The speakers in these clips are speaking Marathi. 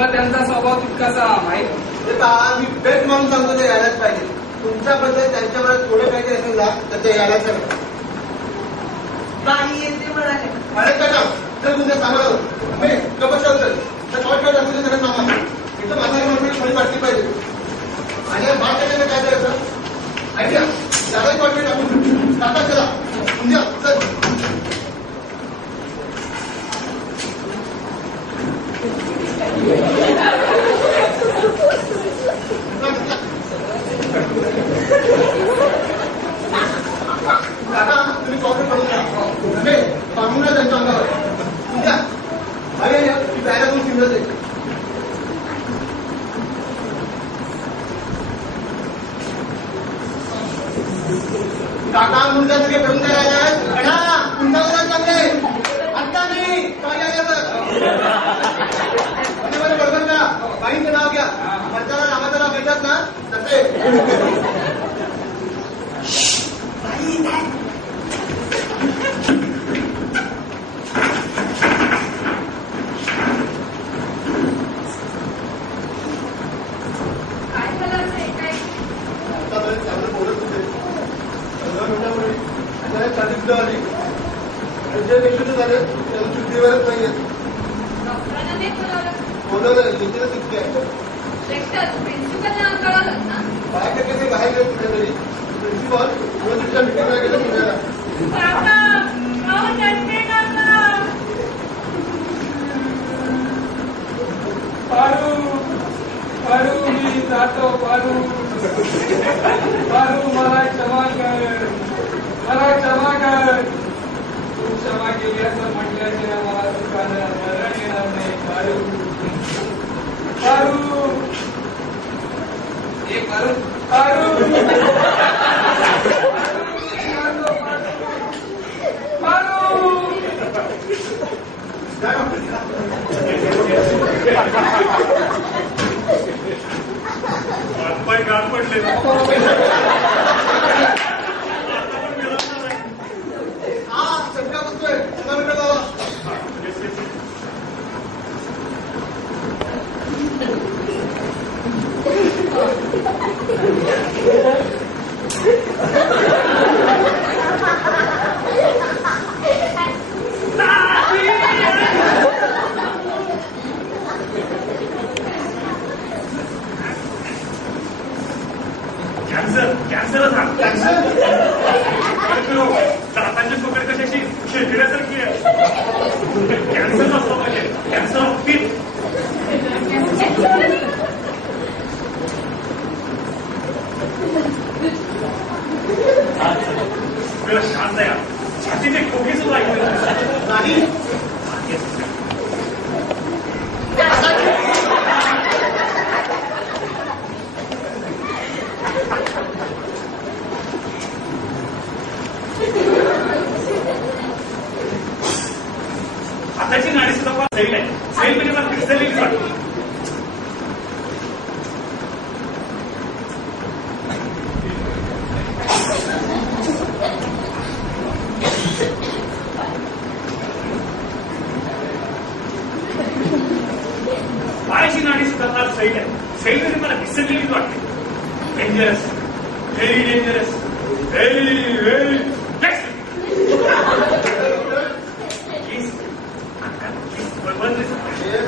तुला त्यांचा स्वभाव तितकासा माहीत? मी बेस्ट म्हणून सांगतो ते यायलाच पाहिजे. तुमच्याबद्दल त्यांच्यावर थोडं काही असेल ना तर ते यायलाच हवं. बाई येते म्हणाले. अरे का तर तुमच्या सामान कपशा होतं तर शॉर्टकट असं सगळं सामान इथं माझ्या म्हणून थोडी वाटली पाहिजे. आणि भाग त्याच्यानं काय करायचं आयडिया जागाच वाटली टाकून टाका चला उद्या चल. काका तुम्ही कॉफी पडून द्या सांगून ना त्यांच्या अंगावर उद्या अरे ती बॅगा करून फिरत आहे. काका मुलगा सगळे पडून द्यायला तुमच्यावर चालले आता नाही काय बरोबर का बाईंचं नाव घ्या मतदार नावाचं नाव घेतात ना तसे जे पेशंट झाले त्यांना सुट्टीवरच नाही येत. बोलवलं तिथे तितके बाहेर कसे बाहेर गेले कुठेतरी प्रिन्सिपॉल तिच्या मिटिंगला गेलं पुण्याला. पारू मी जातो पारू पारू मला क्षमा कर मला क्षमा कर. तू क्षमा केली असं म्हटल्याशिवाय मला दुकानं मरण येणार नाही. पारू पारू हे पारू पारू पाय गाठ पडले. कॅन्सरच हा कॅन्सर दातांची पकड कशाची शेतकऱ्यासारखी आहे. कॅन्सर नसतो म्हणजे कॅन्सर ऑफ टीथ. शांत आहे छातीचे खोके सुद्धा ऐकलं नाही. हाताची नाडी सुद्धा फार सैल आहे. सैल म्हणजे मला क्रिस्टलीच वाटतो. पायाची नाडी सुद्धा फार सैल आहे. सैल म्हणजे मला क्रिस्टलीच वाटते. Dangerous very dangerous very very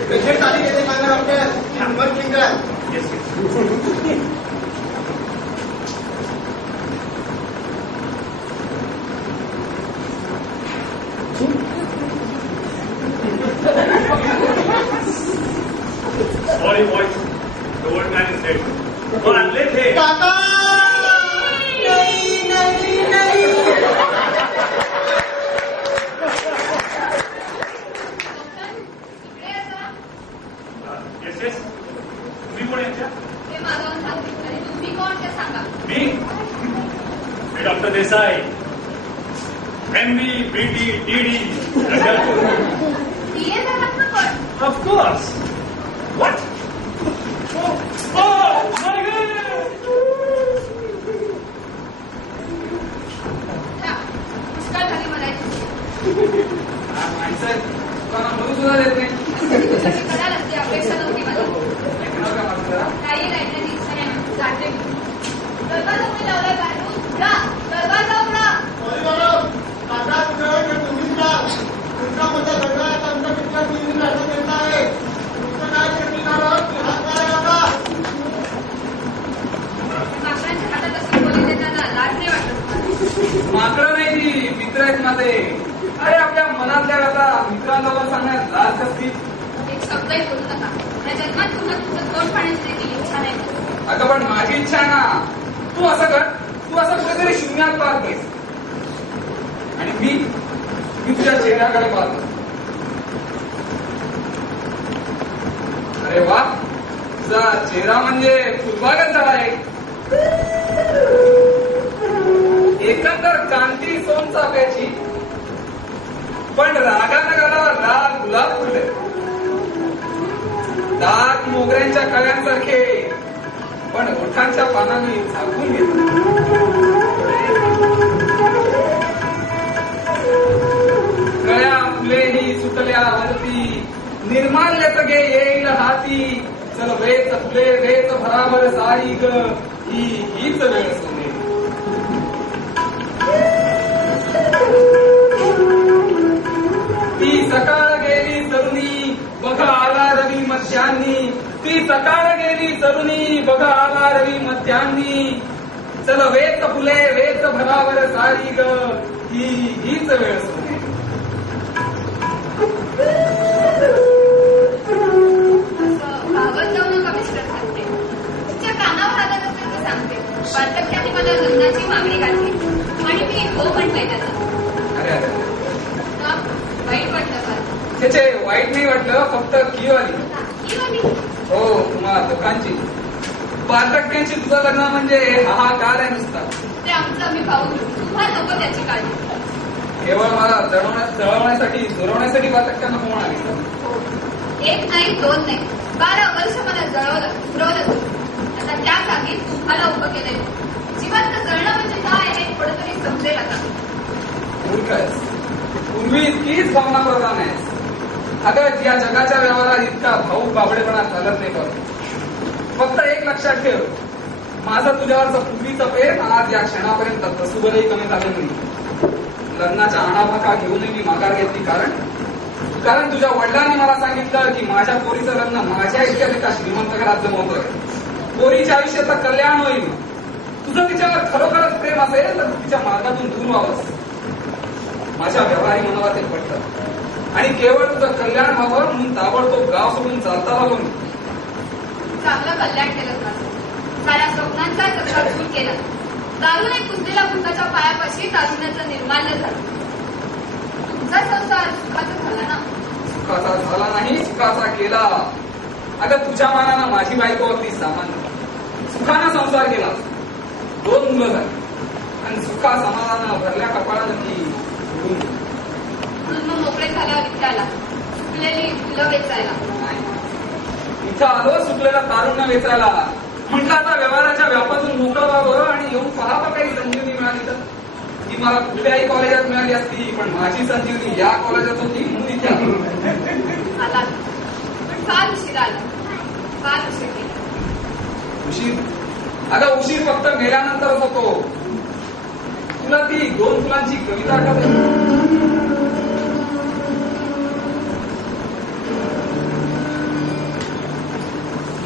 patient आली येते माझ्या doctor Sorry, boys. The old man is dead. Well, I'm late here. काका नाही नाही नाही. Yes, yes. तुम्ही कोण यांच्या? तुम्ही कोण ते सांगा. मी doctor Desai. MB, BD, DD. Of course. What? Oh, my God! पुष्कळ झाली म्हणायची. माणसं कोणा म्हणून सुद्धा देत नाही. अपेक्षा नव्हती मला. किमान पुन्हा तुमचं तोंड पाण्याची देखील इच्छा नाही. अगं पण माझी इच्छा आहे ना. तू असं कर, तू असं कुठेतरी शून्यात पाहतेस आणि मी तुझ्या चेहऱ्याकडे पाहतो. अरे वा, तुझा चेहरा म्हणजे फुलबागच झाला आहे. एकंदर कांती सोनचाफ्याची, पण रागानं गालावर लाल गुलाब फुलले. दात मोगऱ्यांच्या कळ्यांसारखे, पण ओठांच्या पानांनी झाकून घेतले. कळ्या फुलेही सुटल्या वरती, निर्माल्यत गे येईल हाती. चल वेच फुले वेच भराभर सारी ग, हीच वेळ सोने. ती सकाळ गेली तरुणी, बघा आला रवी मध्यान्नी. ती सकाळ गेली तरुणी, बघा आला रवी मध्यान्नी. चल वेच फुले वेच भरावर सारी ग, हीच वेळ सोने. भावत जाऊ नका मिस्टर सांगते. तुमच्या कानावर आलं तर मी सांगते. वार्धक्याने मला लग्नाची मागणी घातली आणि मी हो म्हटलंय त्याला. अरे अरे का वाईट वाटलं का? त्याचे वाईट नाही वाटलं, फक्त कीव आली. ही वाली हो, तुम्हाला दुकानची 5% तुझं लग्न म्हणजे हाहाकार आहे नुसता. ते आमचं आम्ही पाहून घेऊ. तुम्हाला नको त्याची काळजी. केवळ मला जळवण्यासाठी दुरवण्यासाठी 5% नको म्हणाली. हो. एक नाही दोन नाही 12 वर्ष मला जळवलं पुरवलं तुम्ही. आता त्या जागी तुम्हाला उभं केलंय. जिवंत जळणं म्हणजे काय हे थोडं तरी समजेल आता. मूर्ख आहेस. पूर्वी इतकीच भावना प्रधान आहेस. अगं या जगाच्या व्यवहारात इतका भाऊक बाबडेपणा चालत नाही. बघ, फक्त एक लक्षात ठेव, माझं तुझ्यावरचं पूर्वीचं प्रेम आज या क्षणापर्यंत कसुबरही कमी झालं नाही. लग्नाच्या आणाभाका घेऊनही मी माघार घेतली, कारण तुझ्या वडिलांनी मला सांगितलं की माझ्या पोरीचं लग्न माझ्या इतक्या एका श्रीमंत घरात जमवतोय. पोरीच्या आयुष्याचं कल्याण होईल. तुझं तिच्यावर खरोखरच प्रेम असेल तर तिच्या मार्गातून दूर व्हावंस. माझ्या व्यवहारी मनावर ते पडतं आणि केवळ तुझं कल्याण व्हावं म्हणून ताबडतोब गाव सोडून चालता लागून चांगलं कल्याण केलं माझं. साऱ्या स्वप्नांचा चक्राचूर केला. दारूने कुंदीला मुलाच्या पायापाशी दारुण्याचं निर्माल्य झालं. तुमचा संसार सुखाचा झाला ना? सुखाचा झाला नाही, सुखाचा केला. अगं तुझ्या मानानं माझी बायको होती सामान्य. सुखानं संसार केला, 2 मुलं झाली आणि सुखा समाधानं भरल्या कपाळानं ती म्हणून मग मोकळे झाल्यावर इथे आला. सुकलेली फुलं वेचायला. इथं आलो सुटलेला तारुण्य वेचायला. म्हटलं आता व्यवहाराच्या व्यापातून मोकळं व्हावं आणि येऊन पहावं काही संजीवनी मिळाली तर. ती मला कुठल्याही कॉलेजात मिळाली असती, पण माझी संजीवनी या कॉलेजात होती म्हणून इथे आला. पण फार उशीर आला. फार उशीर केला. उशीर? अगं उशीर फक्त मेल्यानंतरच होतो. तुला ती 2 फुलांची कविता आठवते?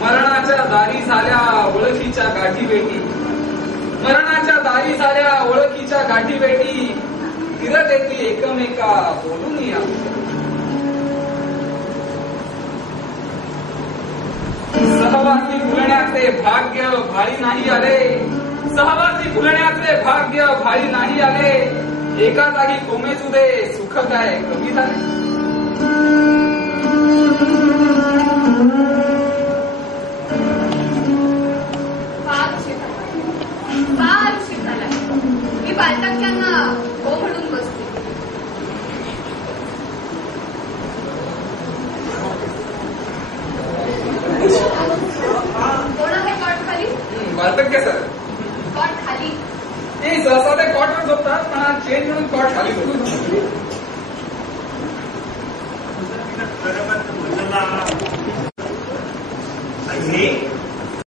मरणाच्या दारी झाल्या ओळखीच्या गाठी बेटी. मरणाच्या दारी झाल्या ओळखीच्या गाठी बेटी. फिरत येते एकमेका बोलून या. सहवासी फुलण्याचे भाग्य भाळी नाही आले. सहवासी फुलण्याचे भाग्य भाळी नाही आले. एका जागी कोमेजू दे सुख काय कमी झाले. फार उशीर झाला. मी बालकांना हो म्हणून बसते. कोण आहे कॉट खाली? वार्धक्य सर. कॉट खाली? ते सहसा ते कॉटवर झोपतात, पण आज चेंज म्हणून कॉट खाली झोपतात. हे